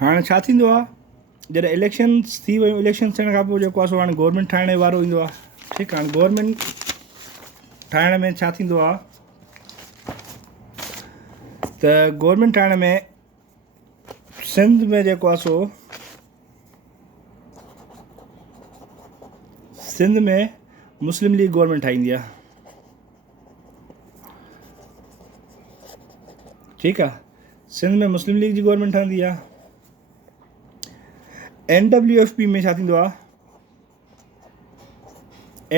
हाणे छा थींदो आहे, जॾहिं इलेक्शन्स थी वियूं, इलेक्शन थियण खां पोइ जेको आहे सो हाणे गवर्नमेंट ठाहिण वारो ईंदो आहे। ठीकु आहे, हाणे गवर्नमेंट ठाहिण में छा थींदो आहे त गवर्नमेंट ठाहिण में सिंध में जेको आहे सो सिंध में मुस्लिम लीग गवर्नमेंट ठाहींदी आहे। ठीकु आहे, सिंध में मुस्लिम लीग जी गवर्नमेंट ठहंदी आहे। NWFP में छा थींदो आहे,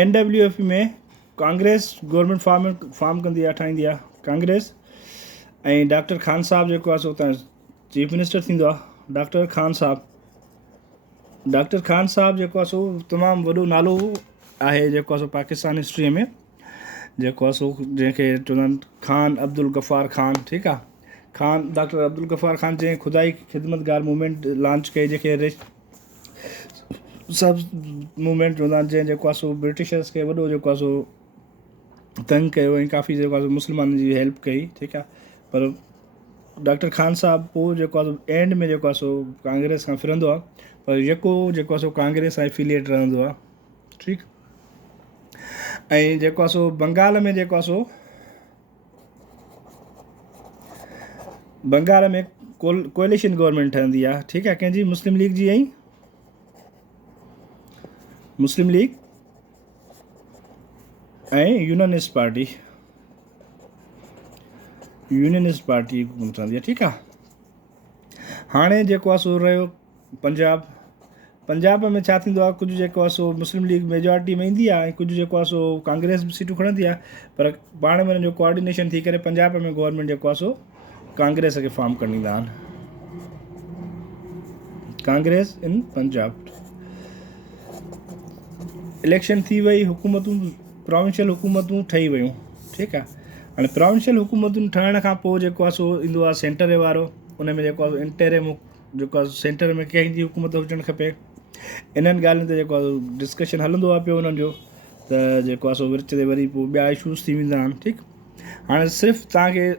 NWFP में कांग्रेस गवर्नमेंट फॉर्म कंदी आहे, ठाहींदी आहे कांग्रेस। ऐं डॉक्टर ख़ान साहब जेको आहे सो उतां चीफ मिनिस्टर थींदो आहे। डॉक्टर ख़ान साहब जेको आहे सो तमामु वॾो नालो आहे जेको आहे सो पाकिस्तान हिस्ट्रीअ में, जेको आहे सो जंहिंखे चवंदा आहिनि ख़ान अब्दुल गफ़ार ख़ान। ठीकु आहे, डॉक्टर अब्दुल गफ़ार ख़ान जंहिं ख़ुदाई ख़िदमतगार मूवमेंट लॉन्च कई, जंहिंखे सभु मूवमेंट चवंदा आहिनि, जेको आहे सो ब्रिटिशर्स खे वॾो जेको आहे सो तंग कयो ऐं काफ़ी जेको आहे सो मुस्लमाननि जी हेल्प कई। ठीकु आहे, पर डॉक्टर ख़ान साहब पोइ जेको आहे सो एंड में जेको आहे सो कांग्रेस खां फिरंदो आहे, पर जेको आहे सो कांग्रेस सां एफिलिएट रहंदो आहे। ठीकु, ऐं जेको आहे सो बंगाल में जेको आहे सो बंगाल में कोएलिशन गवर्नमेंट ठहंदी आहे। ठीकु आहे, कंहिंजी, मुस्लिम लीग जी ऐं यूनानिस्ट पार्टी ठहंदी आहे। ठीकु आहे, हाणे जेको आहे सो रहियो पंजाब में छा थींदो आहे, कुझु जेको आहे सो मुस्लिम लीग मेजॉरिटी में ईंदी आहे ऐं कुझु जेको आहे सो कांग्रेस बि सीटूं खणंदी आहे, पर पाण में हुननि जो कोऑर्डिनेशन थी करे पंजाब में गवर्नमेंट जेको आहे सो कांग्रेस खे फॉर्म कंदा आहिनि। कांग्रेस इन पंजाब। इलेक्शन थी वई, हुकूमतूं प्रोविंशियल हुकूमतूं ठही वियूं। ठीकु आहे, हाणे प्रोविंशियल हुकूमतूं ठहण खां पोइ जेको आहे सो ईंदो आहे सेंटर वारो। उन में जेको आहे इंटरिम जेको आहे सेंटर में कंहिंजी हुकूमत हुजणु खपे, इन्हनि ॻाल्हियुनि ते जेको आहे डिस्कशन हलंदो आहे पियो उन्हनि जो, त जेको आहे सो विच ते वरी पोइ ॿिया इशूज़ थी वेंदा आहिनि। ठीकु, हाणे सिर्फ़ु तव्हांखे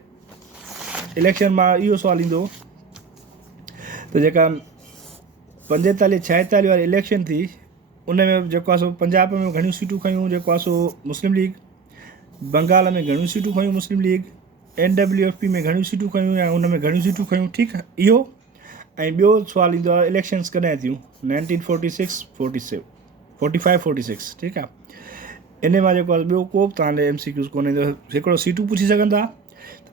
इलेक्शन मां इहो सुवालु ईंदो त जेका 45-46 वारी इलेक्शन थी, उन में जेको आहे सो पंजाब में घणियूं सीटूं खयूं जेको आहे सो मुस्लिम लीग, बंगाल में घणियूं सीटूं खयूं मुस्लिम लीग, NWFP में घणियूं सीटूं खयूं या उन में घणियूं सीटूं खयूं। ठीकु आहे, इहो। ऐं ॿियो सुवालु ईंदो आहे इलेक्शन्स कॾहिं थियूं, 1945-46। ठीकु आहे, इन मां जेको आहे ॿियो को बि तव्हांजे MCQs कोन्हे, हिकिड़ो सीटूं पुछी सघनि था।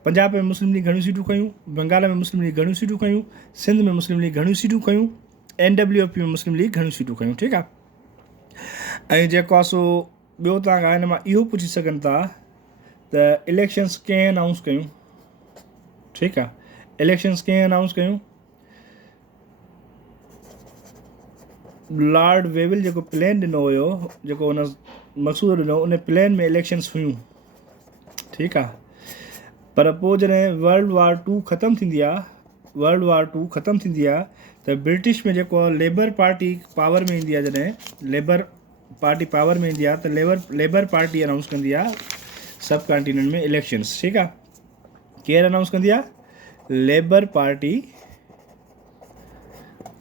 पंजाब में मुस्लिम लीग घणियूं सीटूं खयूं, बंगाल में मुस्लिम लीग घणियूं सीटूं खयूं, सिंध में मुस्लिम लीग घणियूं सीटूं खयूं, NWFP में मुस्लिम लीग घणियूं सीटूं खयूं। ठीकु आहे, ऐं जेको आहे सो ॿियो तव्हां हिन मां इहो पुछी सघनि था त इलेक्शन्स कंहिं अनाउंस कयूं। ठीकु आहे, इलेक्शन्स कंहिं अनाउंस कयूं, लॉर्ड वेविल जेको प्लान ॾिनो हुयो, जेको हुन मसूदो ॾिनो, उन प्लान में इलेक्शन्स हुयूं। ठीकु आहे, पर पोइ जॾहिं वर्ल्ड वार 2 ख़तमु थींदी आहे त ब्रिटिश में जेको आहे लेबर पार्टी पावर में ईंदी आहे। जॾहिं लेबर पार्टी पावर में ईंदी आहे त लेबर पार्टी अनाउंस कंदी आहे सब कॉन्टिनेंट में इलेक्शन्स। ठीकु आहे, केरु अनाउंस कंदी आहे, लेबर पार्टी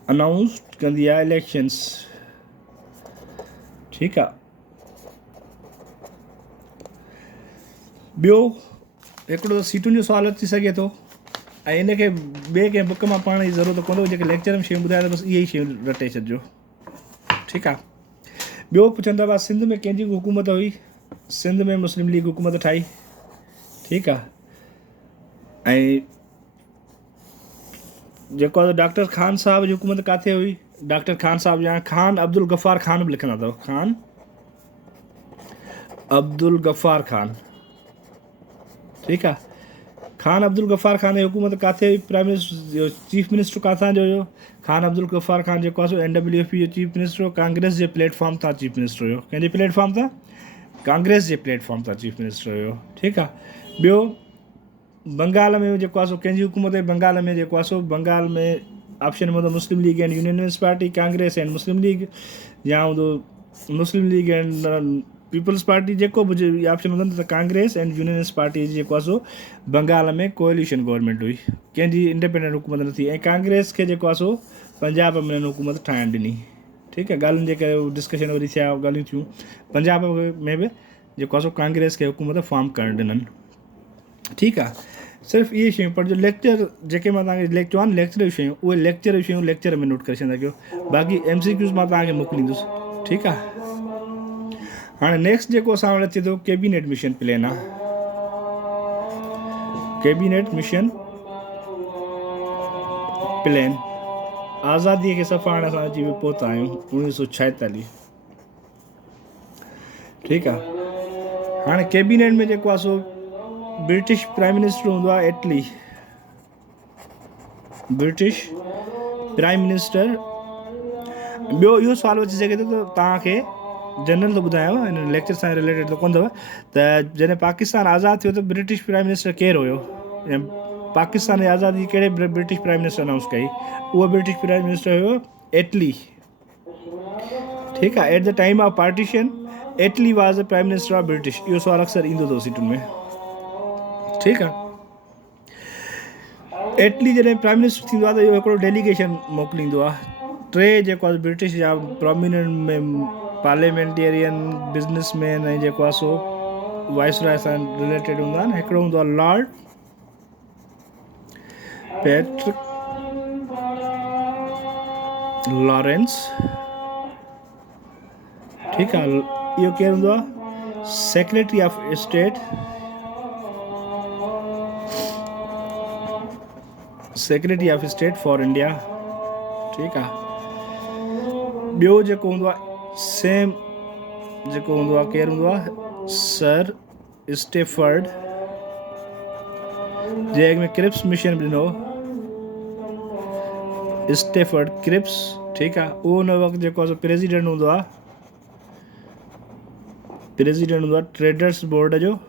अनाउंस कंदी आहे इलेक्शन्स। ठीकु आहे, ॿियो हिकिड़ो सीटुनि जो सुवालु अची सघे थो, ऐं इनखे ॿिए कंहिं बुक मां पढ़ण जी ज़रूरत कोन्हे, जेके लेक्चर में शयूं ॿुधाए त बसि इहे ई शयूं रटे छॾिजो। ठीकु आहे, ॿियो पुछनि था सिंध में कंहिंजी हुकूमत हुई, सिंध में मुस्लिम लीग हुकूमत ठाही। ठीकु आहे, ऐं जेको आहे डॉक्टर ख़ान साहब जी हुकूमत किथे हुई, डॉक्टर ख़ान साहब या ख़ान अब्दुल गफ़ार ख़ान बि लिखंदा अथव, ख़ान अब्दुल गफ़ार ख़ान। ठीकु आहे, ख़ान अब्दुल गफ़ार ख़ान जी हुकूमत किथे हुई, प्राइम मिनिस्टर चीफ मिनिस्टर किथां जो हुयो, ख़ान अब्दुल गफ़ार ख़ान जेको आहे सो NWFP जो चीफ मिनिस्टर हो, कांग्रेस जे प्लेटफॉर्म तां चीफ मिनिस्टर हुयो। कंहिंजे प्लेटफॉर्म तां, कांग्रेस जे प्लेटफॉर्म तां चीफ मिनिस्टर हुयो। ठीकु आहे, ॿियो बंगाल में जेको आहे सो कंहिंजी हुकूमत हुई, बंगाल में जेको आहे सो बंगाल में ऑप्शन हूंदो मुस्लिम लीग एंड यूनियनिस्ट पार्टी, कांग्रेस एंड मुस्लिम लीग, या हूंदो मुस्लिम लीग एंड पीपल्स पार्टी जेको बि ऑप्शन हूंदो त कांग्रेस एंड यूनियनिस्ट पार्टी जेको आहे सो बंगाल में कोएलिशन गवर्नमेंट हुई, कंहिंजी इंडिपेंडेंट हुकूमत न थी, ऐं कांग्रेस खे जेको आहे सो पंजाब में हिन हुकूमत ठाहिणु ॾिनी। ठीकु आहे, ॻाल्हियुनि जे करे डिस्कशन वरी थिया, ॻाल्हियूं थियूं। पंजाब में बि जेको आहे सो कांग्रेस खे हुकूमत फॉर्म करणु ॾिननि। ठीकु आहे, सिर्फ़ु इहे शयूं, पर जो लेक्चर जेके मां तव्हांखे चवां लेक्चर जी शयूं, उहे लेक्चर जी शयूं लेक्चर में नोट करे छॾंदा कयो, बाक़ी MCQs मां तव्हांखे मोकिलींदुसि। ठीकु आहे, हाणे नेक्स्ट जेको असां वटि अचे थो कैबिनेट मिशन प्लान आहे। कैबिनेट मिशन प्लान, आज़ादीअ खे सफ़ा हाणे असां अची पहुता आहियूं 1946। ठीकु आहे, हाणे कैबिनेट में जेको आहे सो ब्रिटिश प्राइम मिनिस्टर हूंदो आहे इटली, ब्रिटिश प्राइम मिनिस्टर। ॿियो इहो सुवालु अची सघे थो त तव्हांखे जनरल थो ॿुधायांव, हिन लेक्चर सां रिलेटेड थो कोन अथव, त जॾहिं पाकिस्तान आज़ादु थियो त ब्रिटिश प्राइम मिनिस्टर केरु हुयो, ऐं पाकिस्तान जी आज़ादी कहिड़े ब्रिटिश प्राइम मिनिस्टर अनाउंस कई? उहो ब्रिटिश प्राइम मिनिस्टर हुयो इटली। ठीकु आहे, at the time of partition Italy was the prime minister of British. इहो सुवालु अक्सर ईंदो अथव सीटुनि में। ठीकु आहे, इटली जॾहिं प्राइम मिनिस्टर थींदो आहे त इहो हिकिड़ो डेलीगेशन मोकिलींदो आहे। टे जेको आहे ब्रिटिश जा प्रोमिनेंट में पार्लियामेंटेरियन, बिजनेसमैन ऐं जेको आहे सो वाइसरॉय सां रिलेटेड हूंदा आहिनि। हिकिड़ो हूंदो आहे लॉर्ड पैट्रिक लॉरेंस। ठीकु आहे, इहो केरु हूंदो आहे? Secretary of state, secretary of state for India. ठीकु आहे, ॿियो जेको हूंदो आहे सेम जेको हूंदो आहे केरु हूंदो आहे? सर स्टेफर्ड, जंहिं में क्रिप्स मिशन बि ॾिनो, स्टेफर्ड क्रिप्स। ठीकु आहे, उहो उन वक़्तु जेको आहे प्रेसिडेंट हूंदो आहे, प्रेसिडेंट हूंदो आहे ट्रेडर्स बोर्ड जो,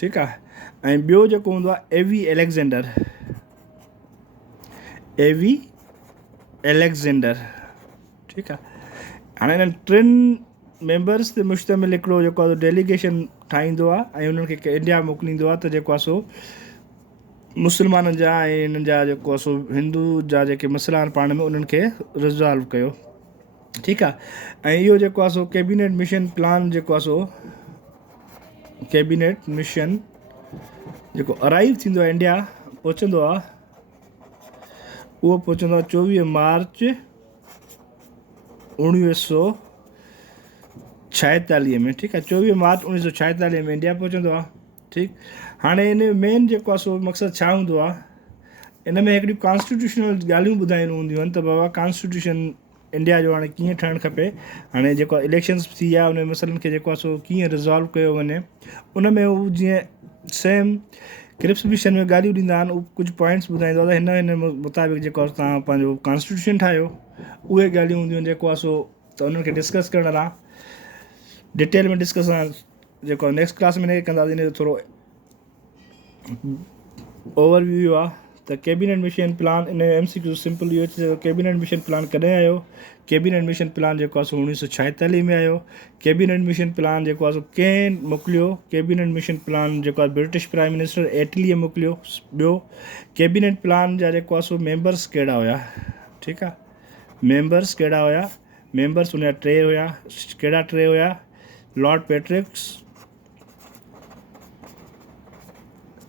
ठीकु आहे। ऐं ॿियो जेको हूंदो आहे एवी एलेक्जेंडर, एवी एलेक्जेंडर। ठीकु आहे, हाणे हिननि टिनि मेंबर्स ते मुश्तमिल हिकिड़ो जेको आहे डेलीगेशन ठाहींदो आहे ऐं उन्हनि खे इंडिया मोकिलींदो आहे, त जेको आहे सो मुस्लमाननि जा ऐं हिननि जा जेको आहे सो हिंदू जा जेके मसइला आहिनि पाण में उन्हनि खे रिज़ॉल्व कयो। ठीकु आहे, ऐं इहो जेको आहे सो कैबिनेट मिशन प्लान जेको आहे सो कैबिनेट मिशन जेको अराइव थींदो आहे इंडिया पहुचंदो आहे, उहो पहुचंदो आहे 24 मार्च 1946 में। ठीकु आहे, 24 मार्च 1946 में इंडिया पहुचंदो आहे। ठीकु, हाणे हिन मेन जेको आहे सो मक़सदु छा हूंदो आहे? इन में हिकिड़ियूं कॉन्स्टिट्यूशनल ॻाल्हियूं ॿुधाइणियूं हूंदियूं आहिनि, त बाबा कॉन्स्टिट्यूशन इंडिया जो हाणे कीअं ठहणु खपे। हाणे जेको आहे इलेक्शन्स थी विया, उन मसइलनि खे जेको आहे सो कीअं रिज़ॉल्व कयो वञे, उन में हू जीअं सेम क्रिप्स मिशन में ॻाल्हियूं ॾींदा आहिनि, उहे कुझु पॉइंट्स ॿुधाईंदो आहे त हिन मुताबिक़ जेको आहे तव्हां पंहिंजो कॉन्स्टिट्यूशन ठाहियो। उहे ॻाल्हियूं हूंदियूं आहिनि जेको आहे सो, त उन्हनि खे डिस्कस करण लाइ डिटेल में डिस्कस जेको आहे नेक्स्ट क्लास में न कंदासीं। इन जो थोरो ओवरव्यू आहे त कैबिनेट मिशन प्लान, इन जो MCQ सिंपल इहो अची कैबिनेट मिशन प्लान कॾहिं आयो? कैबिनेट मिशन प्लान जेको आहे सो 1946 में आयो। कैबिनेट मिशन प्लान जेको आहे सो कंहिं मोकिलियो? कैबिनेट मिशन प्लान जेको आहे ब्रिटिश प्राइम मिनिस्टर इटलीअ मोकिलियो। ॿियो कैबिनेट प्लान जा जेको आहे सो मेंबर्स कहिड़ा हुया? ठीकु आहे, मेंबर्स कहिड़ा हुया? मेंबर्स हुनजा टे हुया। कहिड़ा टे हुया? लॉर्ड पैट्रिक्स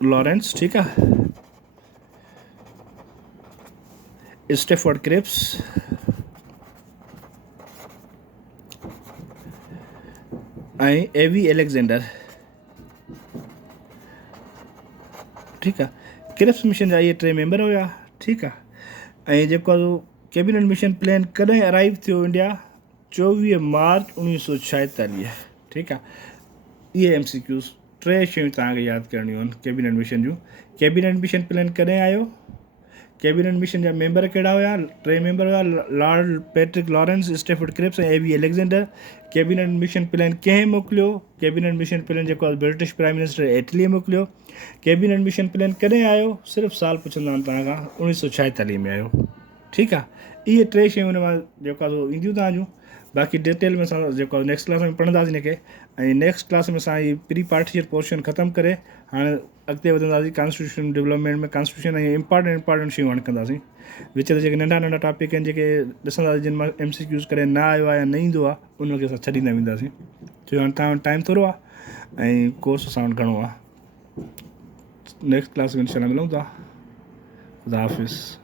लॉरेंस, ठीकु आहे, स्टेफर्ड क्रिप्स ऐं एवी एलेक्जेंडर। ठीकु आहे, क्रिप्स मिशन जा इहे टे मेंबर हुया। ठीकु आहे, ऐं जेको आहे कैबिनेट मिशन प्लान कॾहिं अराइव थियो इंडिया? 24 मार्च 1946। ठीकु आहे, इहे MCQs टे शयूं तव्हांखे यादि करणियूं आहिनि कैबिनेट मिशन जूं। कैबिनेट मिशन प्लान कॾहिं आयो? कैबिनेट मिशन जा मेंबर कहिड़ा हुया? टे मेंबर हुया, lord Patrick Lawrence, Stafford Cripps ऐं A V Alexander. Cabinet mission plan कंहिं मोकिलियो? कैबिनेट मिशन प्लान जेको आहे ब्रिटिश प्राइम मिनिस्टर इटली मोकिलियो। कैबिनेट मिशन प्लान कॾहिं आयो? सिर्फ़ु साल पुछंदा आहिनि तव्हां खां, 1946 में आयो। ठीकु आहे। इहे 3 शयूं हुन मां जेको आहे सो ईंदियूं तव्हांजूं। बाक़ी डिटेल में असां जेको आहे नेक्स्ट क्लास में पढ़ंदासीं हिनखे। ऐं नेक्स्ट क्लास में असां हीअ प्री पार्टीशन पोर्शन ख़तमु करे हाणे अॻिते वधंदासीं कॉन्स्टिट्यूशन डेवलपमेंट में। कॉन्स्टिट्यूशन ऐं इंपॉर्टेंट शयूं हाणे कंदासीं। विच ते जेके नंढा नंढा टॉपिक आहिनि जेके ॾिसंदासीं जिन मां MCQs करे न आयो आहे या न ईंदो आहे, उनखे असां छॾींदा वेंदासीं। छो हाणे तव्हां वटि टाइम थोरो आहे ऐं कोर्स असां वटि घणो आहे। नेक्स्ट क्लास में इंशाल्लाह मिलूं था। ख़ुदा हाफ़िज़।